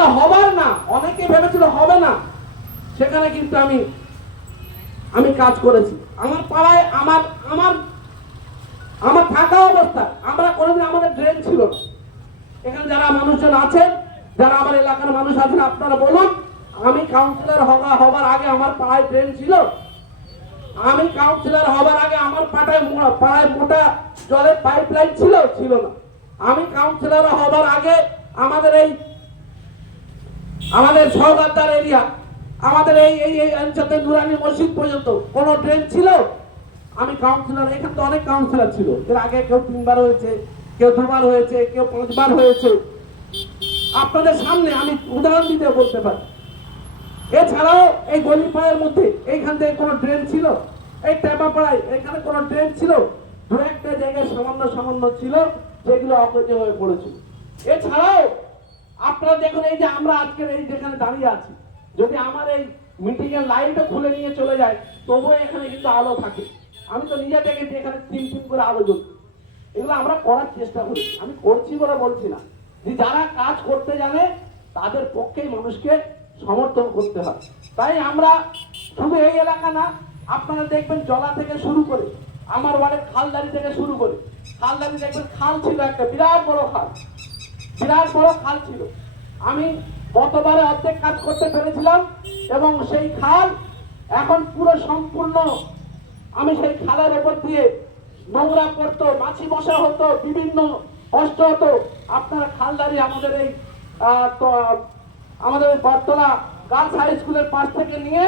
যেটা হবার না, অনেকে ভেবেছিল হবে না, সেখানে কিন্তু আমি কাজ করেছি। আমার পাড়ায় আমার আমার আমার থাকা অবস্থায় আমরা কোনোদিন আমাদের ড্রেন ছিল না। এখানে যারা মানুষজন আছেন, যারা আমার এলাকার মানুষ আছেন, আপনারা বলুন, আমি কাউন্সিলর হবার আগে আমার পাড়ায় ড্রেন ছিল? আমি কাউন্সিলর হবার আগে আমার পাড়ায় মোটা জলের পাইপলাইন ছিল? ছিল না। আমি কাউন্সিলর হবার আগে আমাদের সৌগাদ্দার এরিয়া, আমাদের এই অঞ্চলে নুরানি মসজিদ পর্যন্ত কোনো ড্রেন ছিল? আমি কাউন্সিলর, এখানে তো অনেক কাউন্সিলর ছিল, এর আগে কেউ 3 বার হয়েছে, কেউ 2 বার হয়েছে, কেউ 5 বার হয়েছে। আপনাদের সামনে আমি উদাহরণ দিতে বলতে পারি। এছাড়াও এই গলিপাড়ার মধ্যে এইখান থেকে কোনো ড্রেন ছিল? এই টেপাপাড়ায় এখানে কোনো ড্রেন ছিল? দু একটা জায়গায় সামান্য ছিল, যেগুলো অকেজ হয়ে পড়েছিল। এছাড়াও আপনারা দেখুন, এই যে আমরা আজকের এই যেখানে দাঁড়িয়ে আছি, যদি আমার এই মিটিং এর লাইনটা খুলে নিয়ে চলে যায়, তবুও এখানে কিন্তু আলো থাকে। আমি তো নিজে দেখেছি এখানে 3 করে আলো জ্বলছে। এগুলো আমরা করার চেষ্টা করি, আমি করছি বলে বলছি না। যে যারা কাজ করতে জানে তাদের পক্ষেই মানুষকে সমর্থন করতে হয়। তাই আমরা শুধু এই এলাকা না, আপনারা দেখবেন জলা থেকে শুরু করে আমার ওয়ার্ডের খালদারি থেকে শুরু করে, খালদারি দেখবেন খাল ছিল একটা বিরাট বড় খাল ছিল। আমি গতবারে অর্ধেক কাজ করতে পেরেছিলাম এবং সেই খাল এখন পুরো সম্পূর্ণ, আমি সেই খালের উপর দিয়ে নোংরা পড়তো, মাছি বসা হতো, বিভিন্ন কষ্ট হতো। আপনারা খালদারি আমাদের বটতলা গার্লস হাই স্কুলের পাশ থেকে নিয়ে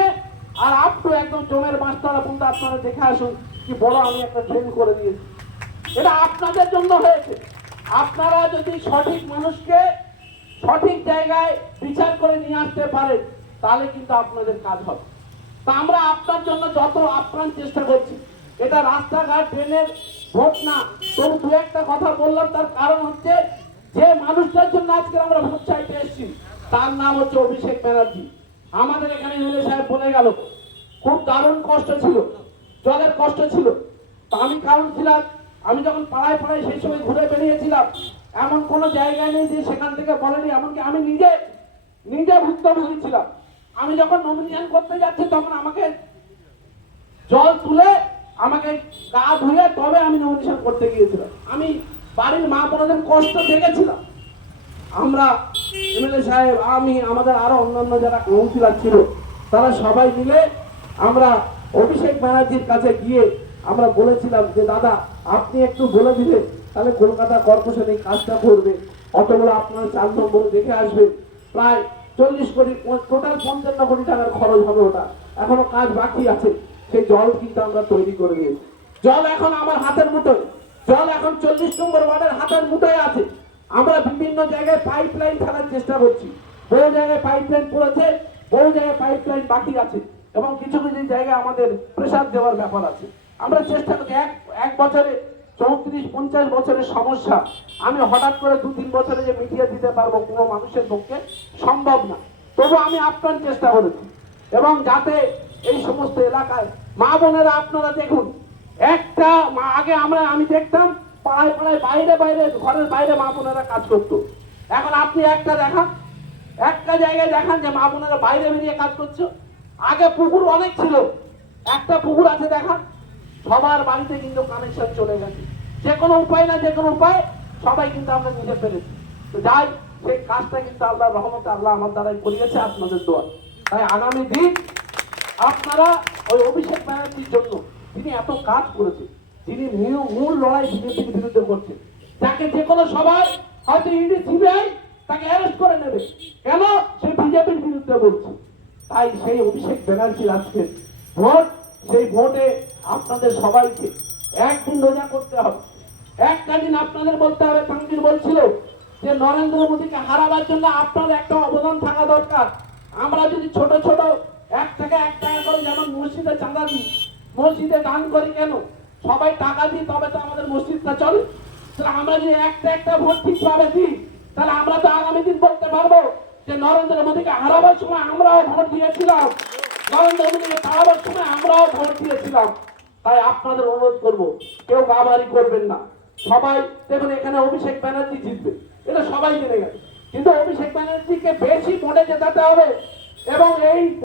আর আপ টু একদম জমের মাছতলা পর্যন্ত আপনারা দেখে আসুন কি বড় আমি একটা ড্রেন করে দিয়েছি। এটা আপনাদের জন্য হয়েছে। আপনারা যদি সঠিক মানুষকে সঠিক জায়গায় বিচার করে নিয়ে আসতে পারেন, তাহলে কিন্তু আপনাদের কাজ হবে। তা আমরা আপনার জন্য যত আপ্রাণ চেষ্টা করছি। এটা রাস্তাঘাট ড্রেনের ভোট না, তবু 2-একটা কথা বললাম। তার কারণ হচ্ছে, যে মানুষটার জন্য আজকে আমরা ভোট চাইতে এসেছি, তার নাম হচ্ছে অভিষেক ব্যানার্জি। আমাদের এখানে এমএলএ সাহেব বলে গেল, খুব দারুণ কষ্ট ছিল, জলের কষ্ট ছিল। তা আমি কাউন্সিলর, আমি যখন পাড়ায় সেই সময় ঘুরে বেরিয়েছিলাম, এমন কোনো জায়গায় নেই যে সেখান থেকে বলেনি। এমনকি আমি নিজে ভুক্তভোগী ছিলাম। আমি যখন নমিনেশন করতে যাচ্ছি, তখন আমাকে জল তুলে আমাকে গা ধুয়ে তবে আমি নমিনেশন করতে গিয়েছিলাম। আমি বাড়ির মা বোনদের কষ্ট দেখেছিলাম। আমরা এমএলএ সাহেব, আমি, আমাদের আরো অন্যান্য যারা কাউন্সিলর ছিল, তারা সবাই মিলে আমরা অভিষেক ব্যানার্জির কাছে গিয়ে আমরা বলেছিলাম যে দাদা, আপনি একটু বলে দিলে তাহলে কলকাতা কর্পোরেশন এই কাজটা করবে। অতগুলো আপনার 4 নম্বরে দেখে আসবে, প্রায় 40 কোটি, টোটাল 55 কোটি টাকার খরচ হবে। ওটা এখনো কাজ বাকি আছে। সেই জল কিন্তু আমরা তৈরি করে দিয়েছি। জল এখন আমার হাতের মুঠোয়, জল এখন 40 নম্বর ওয়ার্ডের হাতের মুঠোয় আছে। আমরা বিভিন্ন জায়গায় পাইপলাইন ফেলার চেষ্টা করছি। বহু জায়গায় পাইপলাইন পড়েছে, বহু জায়গায় পাইপলাইন বাকি আছে, এবং কিছু জায়গায় আমাদের প্রেসার দেওয়ার ব্যাপার আছে। আমরা চেষ্টা করছি। এক বছরে 34-50 বছরের সমস্যা আমি হঠাৎ করে 2-3 বছরে যে মিটিয়ে দিতে পারবো, কোনো মানুষের পক্ষে সম্ভব না। তবু আমি আপ্রাণ চেষ্টা করেছি, এবং যাতে এই সমস্ত এলাকায় মা বোনেরা, আপনারা দেখুন, একটা আগে আমি দেখতাম পাড়ায় বাইরে ঘরের বাইরে মা বোনেরা কাজ করতো। এখন আপনি একটা জায়গায় দেখান যে মা বোনেরা বাইরে বেরিয়ে কাজ করছে। আগে পুকুর অনেক ছিল, একটা পুকুর আছে দেখান। সবার বাড়িতে কিন্তু কানেকশন চলে গেছে। যে কোনো উপায় না, যে কোনো উপায় সবাই কিন্তু আমরা নিতে পেরেছি। তো যাই, সেই কাজটা কিন্তু আল্লাহর রহমতে আল্লাহ আমার দ্বারাই করিয়েছে, আপনাদের দোয়া। তাই আগামী দিন আপনারা ওই অভিষেক ব্যানার্জির জন্য, তিনি এত কাজ করেছে, যিনি মূল লড়াই বিজেপির বিরুদ্ধে করছে, যাকে যে কোনো সবাই হয়তো ইডি সিবিআই তাকে অ্যারেস্ট করে নেবে, কেন? সে বিজেপির বিরুদ্ধে বলছে। তাই সেই অভিষেক ব্যানার্জির আজকে ভোট, সেই ভোটে আপনাদের সবাইকে একদিন রোজা করতে হবে। একটা দিন আপনাদের বলতে হবে, তানভীর বলছিল যে নরেন্দ্র মোদীকে হারাবার জন্য আপনার একটা অবদান থাকা দরকার। আমরা যদি ছোট 1 টাকা করে যেমন মসজিদে চাঁদা দিই, মসজিদে দান করি, কেন? সবাই টাকা দিই, তবে তো আমাদের মসজিদটা চলে। তাহলে আমরা যদি একটা ভোট ঠিকভাবে দিই, তাহলে আমরা তো আগামী দিন বলতে পারবো যে নরেন্দ্র মোদীকে হারাবার সময় আমরাও ভোট দিয়েছিলাম, নরেন্দ্র মোদীকে হারাবার সময় আমরাও ভোট দিয়েছিলাম। তাই আপনাদের অনুরোধ করবো, কেউ গাবারি করবেন না। সবাই দেখুন, এখানে অভিষেক ব্যানার্জি জিতবে, এটা সবাই জেনে গেছে। কিন্তু অভিষেক ব্যানার্জিকে বেশি ভোটে জেতাতে হবে এবং এই